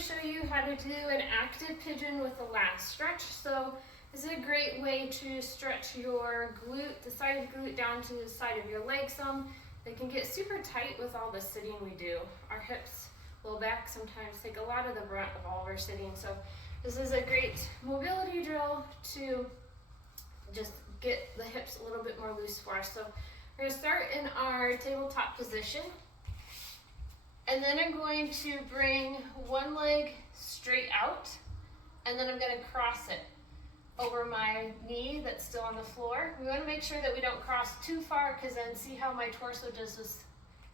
show you how to do an active pigeon with a lat stretch. So this is a great way to stretch your glute, the side of the glute down to the side of your leg some. They can get super tight with all the sitting we do. Our hips, low back sometimes take a lot of the brunt of all of our sitting. So this is a great mobility drill to just get the hips a little bit more loose for us. So we're going to start in our tabletop position. And then I'm going to bring one leg straight out, and then I'm going to cross it over my knee that's still on the floor. We want to make sure that we don't cross too far, because then see how my torso does this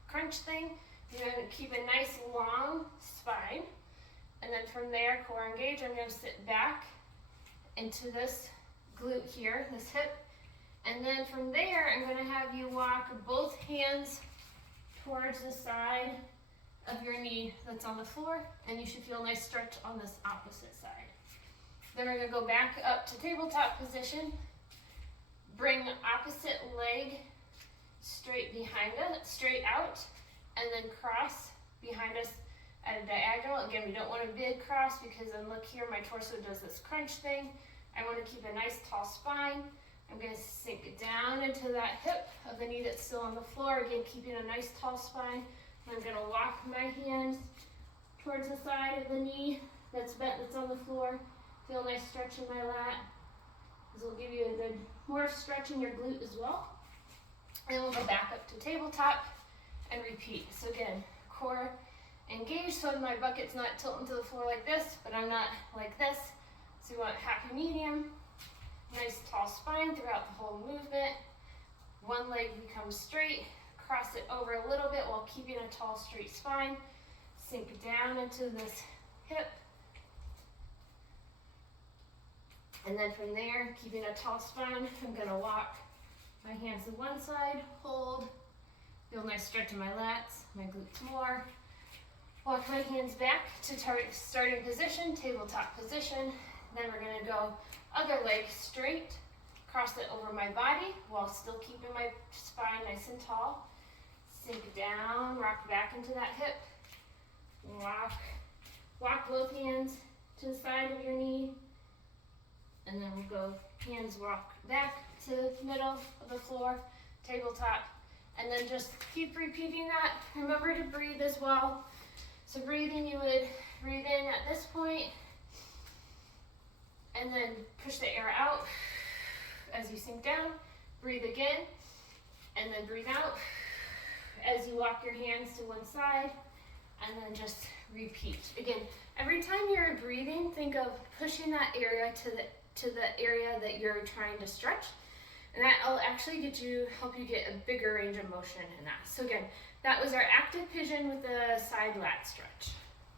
crunch thing? You're going to keep a nice long spine, and then from there, core engage, I'm going to sit back into this glute here, this hip, and then from there, I'm going to have you walk both hands towards the side of your knee that's on the floor, and you should feel a nice stretch on this opposite side. Then we're going to go back up to tabletop position, bring opposite leg straight behind us, straight out, and then cross behind us at a diagonal. Again, we don't want a big cross, because then look here, my torso does this crunch thing. I want to keep a nice tall spine. I'm going to sink down into that hip of the knee that's still on the floor. Again, keeping a nice tall spine. I'm going to walk my hands towards the side of the knee that's bent, that's on the floor. Feel a nice stretch in my lat. This will give you a good, more stretch in your glute as well. And we'll go back up to tabletop and repeat. So again, core engage, so my bucket's not tilting to the floor like this, but I'm not like this. So you want happy medium, nice tall spine throughout the whole movement. One leg becomes straight. Cross it over a little bit while keeping a tall, straight spine. Sink down into this hip. And then from there, keeping a tall spine, I'm going to walk my hands to one side, hold, feel a nice stretch in my lats, my glutes more. Walk my hands back to starting position, tabletop position. Then we're going to go other leg straight, cross it over my body while still keeping my spine nice and tall. Sink down, rock back into that hip. Walk both hands to the side of your knee. And then we'll go hands walk back to the middle of the floor, tabletop. And then just keep repeating that. Remember to breathe as well. So breathing, you would breathe in at this point, and then push the air out as you sink down. Breathe again, and then breathe out as you walk your hands to one side, and then just repeat. Again, every time you're breathing, think of pushing that area to the area that you're trying to stretch, and that'll actually help you get a bigger range of motion in that. So again, that was our active pigeon with the side lat stretch.